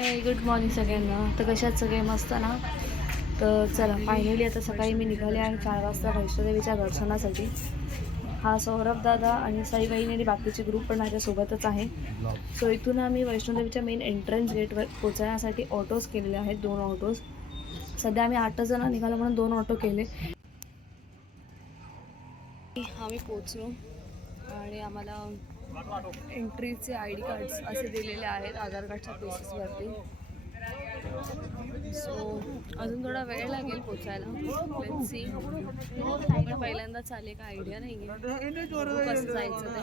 Good morning सगळ्यांना. तर कशात सगळे मस्त ना? तर चला फायनली आता सकाळी मी निघाले आहे चार वाजता वैष्णोदेवीच्या दर्शनासाठी. हा सौरभ दादा आणि साईबाईने आणि बाकीचे ग्रुप पण माझ्यासोबतच आहे. सो इथून आम्ही वैष्णोदेवीच्या मेन एंट्रन्स गेटवर पोचण्यासाठी ऑटोज केलेले आहेत दोन ऑटोज सध्या आम्ही आठच जण निघालो म्हणून दोन ऑटो केले. आम्ही पोचलो आणि आम्हाला एंट्रीचे आय डी कार्ड्स असे दिलेले आहेत आधार कार्डच्या बेसिसवरती सो अजून थोडा वेळ लागेल पोचायला. सी पहिल्यांदाच आले का आयडिया नाही आहे कसं जायचं ते.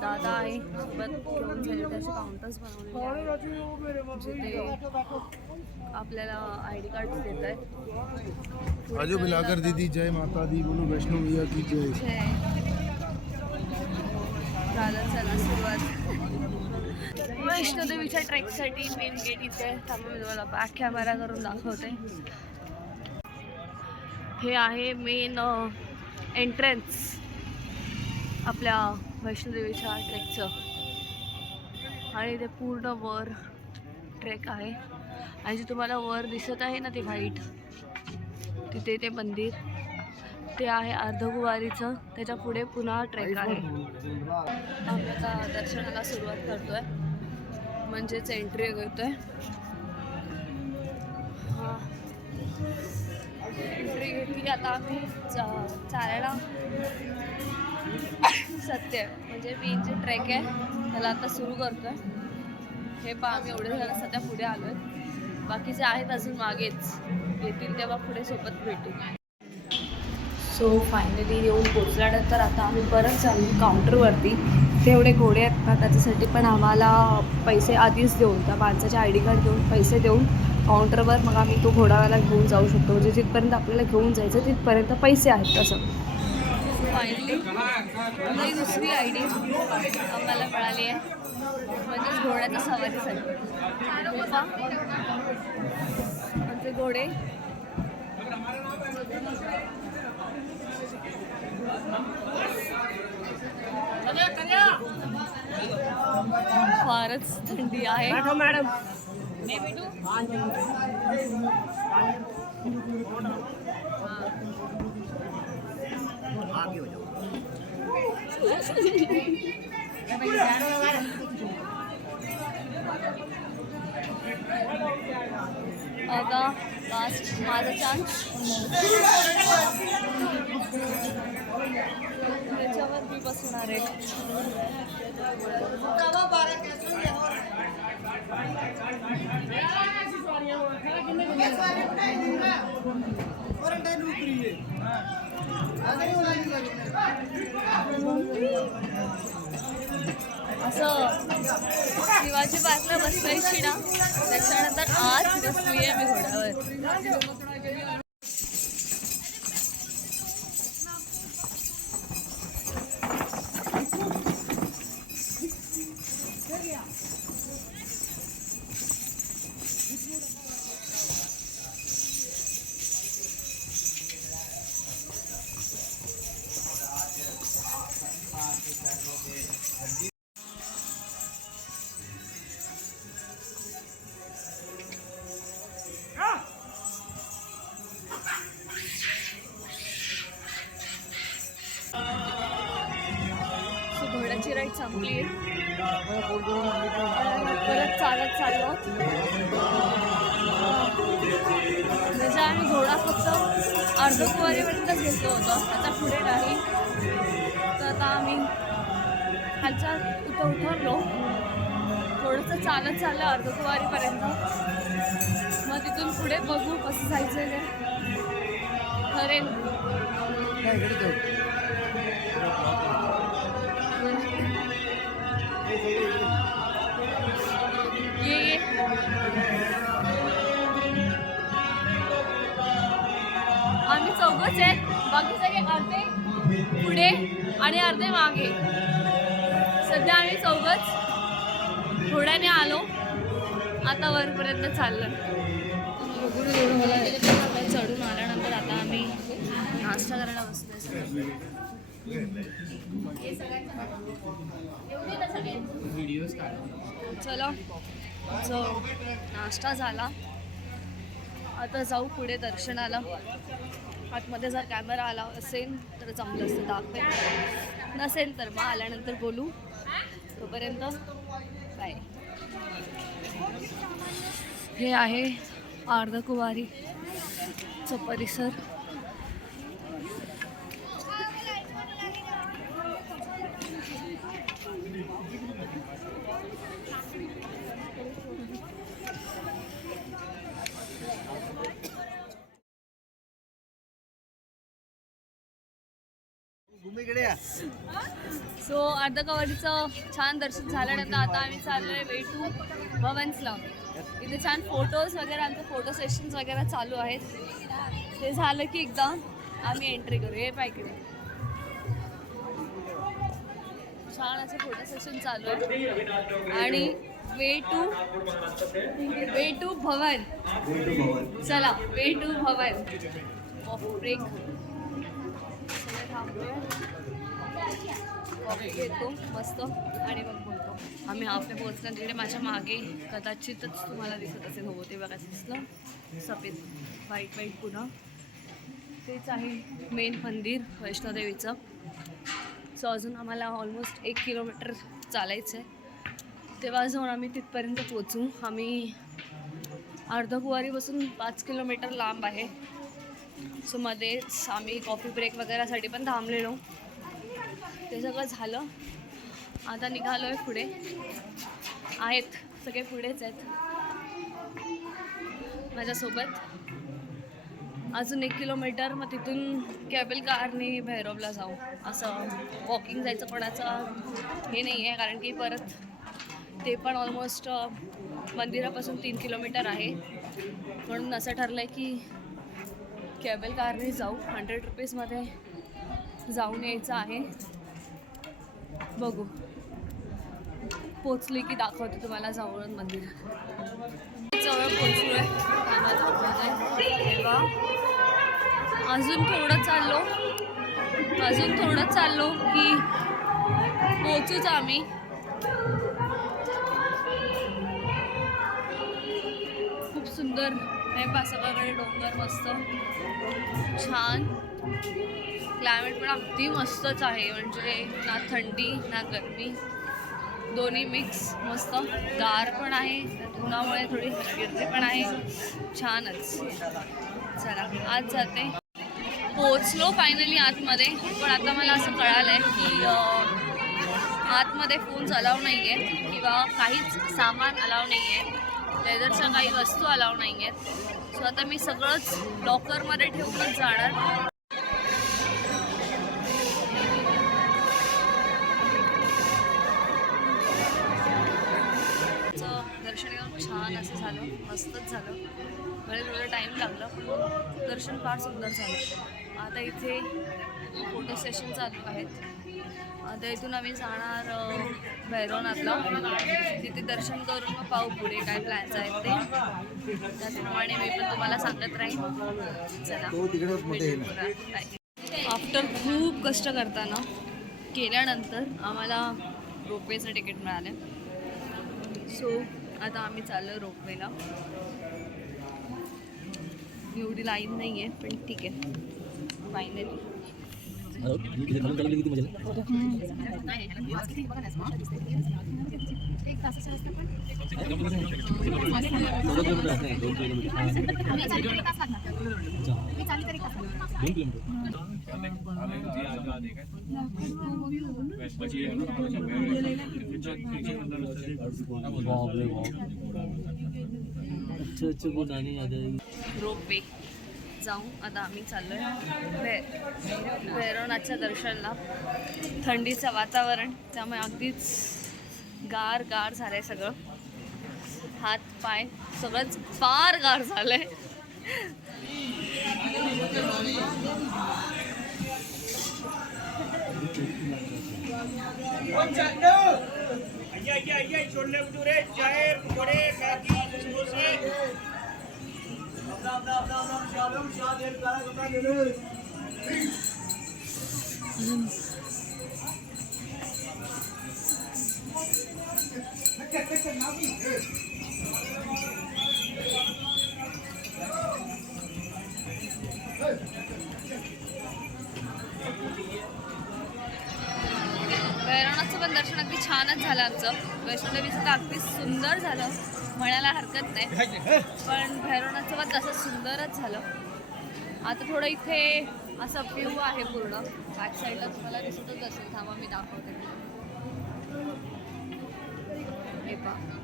दादा आहे सोबत घेऊन जाईल त्याचे काउंटर्स बनवलेले आहेत. जिथे आपल्याला आय डी कार्ड देत आहेत. आजो बिलाकर दीदी जय माता दी बोलो वैष्णो मैया की जय. झालं चला सुरुवात. वैष्णोदेवीच्या ट्रेकसाठी मेन गेट इथे थांबून मी तुम्हाला बॅक कॅमेरा करून दाखवते. हे आहे मेन एंट्रन्स आपल्या वैष्णोदेवीच्या ट्रेकचं. आणि ते पूर्ण वर ट्रेक आहे. आणि जे तुम्हाला वर दिसत आहे ना ते व्हाईट. तिथे ते मंदिर. ते आहे अर्धकुवारीचं त्याच्या पुढे पुन्हा ट्रेक आहे. आम्ही आता दर्शनाला सुरुवात करतोय. म्हणजेच एंट्री करतोय एंट्री घेतली आता आम्ही. चा- चालायला सत्य. म्हणजे मी जे ट्रेक आहे त्याला आता सुरू करतोय. हे पहा आम्ही एवढे झालं सध्या पुढे आलोय. बाकीचे आहेत अजून मागेच. येतील तेव्हा पुढे सोबत भेटू. सो फायनली येऊन पोचल्यानंतर आता आम्ही परत चालू काउंटरवरती तेवढे घोडे आहेत ना त्याच्यासाठी पण आम्हाला पैसे आधीच देऊन त्या माणसाचे आय डी कार्ड देऊन पैसे देऊन काउंटरवर मग आम्ही तो घोडावाला घेऊन जाऊ शकतो. म्हणजे जिथपर्यंत आपल्याला घेऊन जायचं तिथपर्यंत पैसे आहेत तसं. फायनली ही दुसरी आय डी आम्हाला मिळाली आहे. म्हणजेच घोड्याच्या सवारीसाठी घोडे. फारच थंडी आहे मॅडम। आता लास्ट माझा चान्स त्याच्यावर मी बसणार आहे. असं शिवाजी पार्कला बसवायची ना त्याच्यानंतर आज बसली आहे मी घोड्यावर. घोड्याची राईड संपली आहे. परत चालत चाललो म्हणजे आम्ही घोडा फक्त अर्धकुवारीपर्यंतच घेतलो होतो. आता पुढे नाही. आता आम्ही खालच्या इथं उतरलो. थोडंसं चालत चाललं अर्धकुवारीपर्यंत. मग तिथून पुढे बघू कसं जायचं ते. ठरेल. ये ये. आम्ही चौघच आहेत बाकी सगळे अर्धे पुढे. आणि अर्धे मागे. सध्या आम्ही चौघच घोड्याने आलो. आता वरपर्यंत चाललं. चढून आल्यानंतर आता आम्ही नाश्ता करायला बसलो चला. नाश्ता झाला. आता जाऊ पुढे दर्शनाला. आतमध्ये जर कॅमेरा आला असेल तर जमलं असतं दाखवेल नसेल तर मग आल्यानंतर बोलू. तोपर्यंत बाय हे आहे अर्धकुवारीचं परिसर. सो अर्धकवारीचं छान दर्शन झाल्यानंतर आता आम्ही चाललोय वे टू भवन्सला. इथे छान फोटोज वगैरे आमचे फोटो सेशन्स वगैरे चालू आहेत. ते झालं की एकदा आम्ही एंट्री करू. हे पाहिजे छान असे फोटो सेशन चालू आहे आणि way two way to Bhavan. चला way to Bhavan. Off break सगळे थांबतोय कॉफी घेतो मस्त. आणि मग बोलतो. आम्ही हाफने पोहोचल्या तिकडे माझ्या मागे कदाचितच तुम्हाला दिसत असेल हो ते बघा दिसलं. सफेद वाईट व्हाईट पुन्हा तेच आहे मेन मंदिर वैष्णोदेवीचं. सो अजून आम्हाला ऑलमोस्ट एक किलोमीटर चालायचं आहे तेव्हा जाऊन आम्ही तिथपर्यंत पोचू आम्ही अर्धकुवारीपासून पाच किलोमीटर लांब आहे. सो मध्येच आम्ही कॉफी ब्रेक वगैरेसाठी पण थांबलेलो. ते सगळं झालं. आता निघालो आहे पुढे. आहेत. सगळे पुढेच आहेत. माझ्यासोबत. अजून एक किलोमीटर मग तिथून कॅबल कारने भैरवला जाऊ. असं वॉकिंग जायचं कोणाचं हे नाही आहे कारण की परत ते पण ऑलमोस्ट मंदिरापासून तीन किलोमीटर आहे. म्हणून असं ठरलं आहे की कॅबल कारने जाऊ. हंड्रेड रुपीजमध्ये जाऊन यायचं आहे. बघू. पोचले की दाखवते तुम्हाला जवळ मंदिर. जवळ पोचलो आहे अजून थोडं चाललो. अजून थोडं चाललो की पोचूच आम्ही. खूप सुंदर. आहे पा सगळ्याकडे डोंगर मस्त. छान. क्लायमेट पण अगदी मस्तच आहे. म्हणजे ना थंडी ना गरमी. दोन्ही मिक्स मस्त. गार पण आहे. उन्हामुळे थोडी गिरती पण आहे. छानच. चला आज जाते. पोचलो फायनली आतमध्ये. पण आता मला असं कळालं आहे की आतमध्ये फोन्स अलाव नाही आहेत किंवा काहीच सामान अलाव नाही आहे लेदरच्या काही वस्तू अलाव नाही आहेत सो आता मी सगळंच लॉकरमध्ये ठेवूनच जाणार. झालं. मस्तच झालं. मला थोडं टाईम लागला पण दर्शन फार सुंदर झालं. आता इथे फोटो सेशन चालू आहेत. आता इथून आम्ही जाणार भैरवनाथला. तिथे दर्शन करून मग पाहू पुढे काय प्लॅन्स आहेत ते. त्याचप्रमाणे मी पण तुम्हाला सांगत राहीन. चला आफ्टर खूप कष्ट करताना केल्यानंतर आम्हाला रोपवेचं तिकीट मिळालं. सो आता आम्ही चाललो रोपवेला. एवढी लाईन नाही आहे पण ठीक. आहे फायनली रोपवे जाऊन आता आम्ही चाललोय. आहे भैरवनाथच्या दर्शनला. थंडीचं वातावरण त्यामुळे अगदीच गार गार झालंय सगळं. हात पाय सगळंच फार गार झालंय. छोले भटूरे पण दर्शन अगदी छानच झालं आमचं. वैष्णोदेवीचं तर अगदी सुंदर झालं. म्हणायला हरकत नाही. पण भैरवनाथचं पण तसं सुंदरच झालं. आता थोडं इथे असं व्ह्यू आहे पूर्ण. बॅक साईडला तुम्हाला दिसतच असेल. थांबा मी दाखवते. बघा.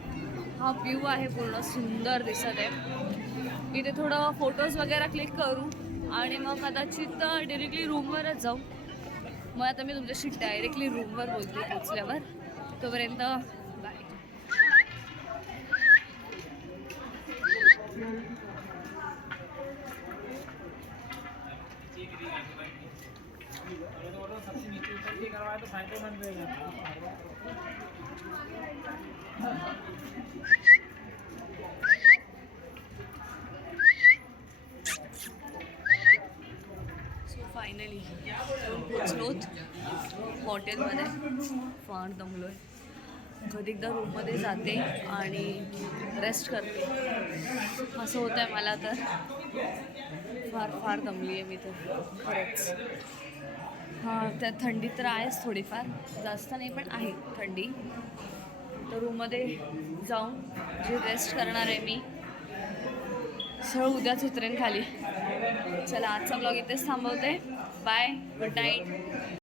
हा व्ह्यू आहे पूर्ण सुंदर दिसत आहे. इथे थोडं फोटोज वगैरे क्लिक करू आणि मग कदाचित डिरेक्टली रूमवरच जाऊ. मग आता मी तुमच्याशी डायरेक्टली रूमवर बोलते पोचल्यावर. तोपर्यंत बाय फायनली पोचलोत हॉटेलमध्ये फार दमलोय. कधी एकदा रूममध्ये जाते आणि रेस्ट करते. असं होतं आहे मला तर. फार फार दमली आहे मी तर. खरंच. हां त्या थंडी तर आहेच थोडीफार. जास्त नाही पण आहे थंडी. तर रूममध्ये जाऊन जे रेस्ट करणार आहे मी सरळ उद्याच उतरेन खाली. चला आजचा ब्लॉग इथेच थांबवते. Bye good night